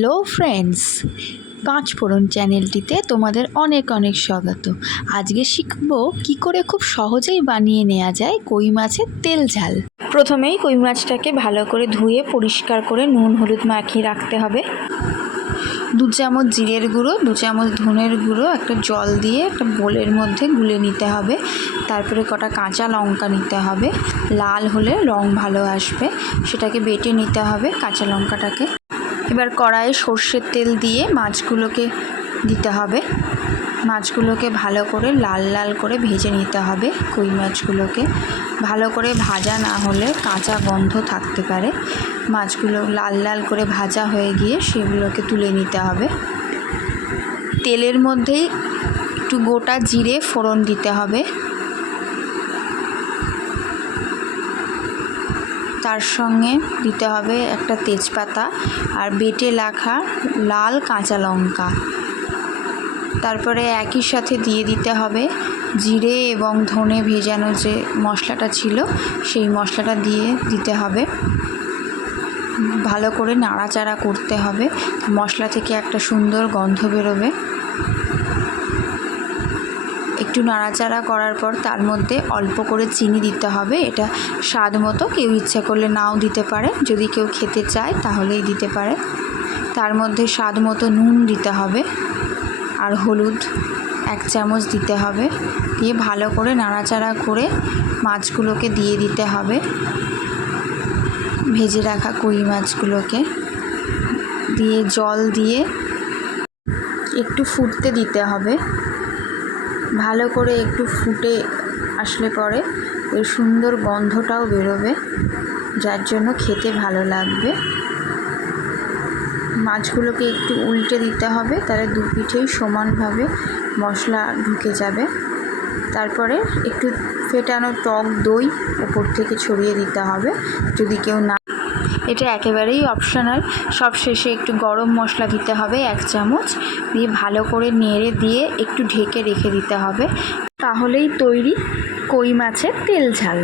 Hello friends পাঁচফোড়ন চ্যানেলটিতে তোমাদের অনেক অনেক স্বাগত। আজকে শিখব কি করে খুব সহজেই বানিয়ে নেওয়া যায় কই মাছের তেল ঝাল। প্রথমেই কই মাছটাকে ভালো করে ধুয়ে পরিষ্কার করে নুন হলুদ মাখিয়ে রাখতে হবে। দু চামচ জিরের গুঁড়ো দু চামচ ধনের গুঁড়ো একটা জল দিয়ে একটা বোলের মধ্যে গুলে নিতে হবে। তারপরে কটা কাঁচা লঙ্কা নিতে হবে। লাল হলে রং ভালো আসবে। সেটাকে বেটে নিতে হবে কাঁচা লঙ্কাটাকে। এবার কড়াইয়ে সর্ষের তেল দিয়ে মাছগুলোকে দিতে হবে। মাছগুলোকে ভালো করে লাল লাল করে ভেজে নিতে হবে কই মাছগুলোকে। ভালো করে ভাজা না হলে কাঁচা গন্ধ থাকতে পারে। মাছগুলো লাল লাল করে ভাজা হয়ে গিয়ে সেগুলোকে তুলে নিতে হবে। তেলের মধ্যেই একটু গোটা জিরে ফোড়ন দিতে হবে। তার সঙ্গে দিতে হবে একটা তেজপাতা আর বেটে রাখা লাল কাঁচা লঙ্কা। তারপরে একই সাথে দিয়ে দিতে হবে জিরে এবং ধনে ভেজানো যে মশলাটা ছিল, সেই মশলাটা দিয়ে দিতে হবে। ভালো করে নাড়াচাড়া করতে হবে। মশলা থেকে একটা সুন্দর গন্ধ বেরোবে। একটু নাড়াচাড়া করার পর তার মধ্যে অল্প করে চিনি দিতে হবে। এটা স্বাদ মতো কেউ ইচ্ছা করলে নাও দিতে পারে। যদি কেউ খেতে চায় তাহলেই দিতে পারে। তার মধ্যে স্বাদ মতো নুন দিতে হবে আর হলুদ এক চামচ দিতে হবে। দিয়ে ভালো করে নাড়াচাড়া করে মাছগুলোকে দিয়ে দিতে হবে। ভেজে রাখা কই মাছগুলোকে। দিয়ে জল দিয়ে একটু ফুটতে দিতে হবে। ভালো করে একটু ফুটে আসলে পরে এর সুন্দর গন্ধটাও বেরোবে, যার জন্য খেতে ভালো লাগবে। মাছগুলোকে একটু উল্টে দিতে হবে, তাহলে দু পিঠেই সমানভাবে মশলা ঢুকে যাবে। তারপরে একটু ফেটানো টক দই ওপর থেকে ছড়িয়ে দিতে হবে। যদি কেউ না এটা একেবারেই অপশনাল সব শেষে একটু গরম মশলা দিতে হবে, এক চামচ। দিয়ে ভালো করে নেড়ে দিয়ে একটু ঢেকে রেখে দিতে হবে। তাহলেই তৈরি কই মাছের তেল ঝাল।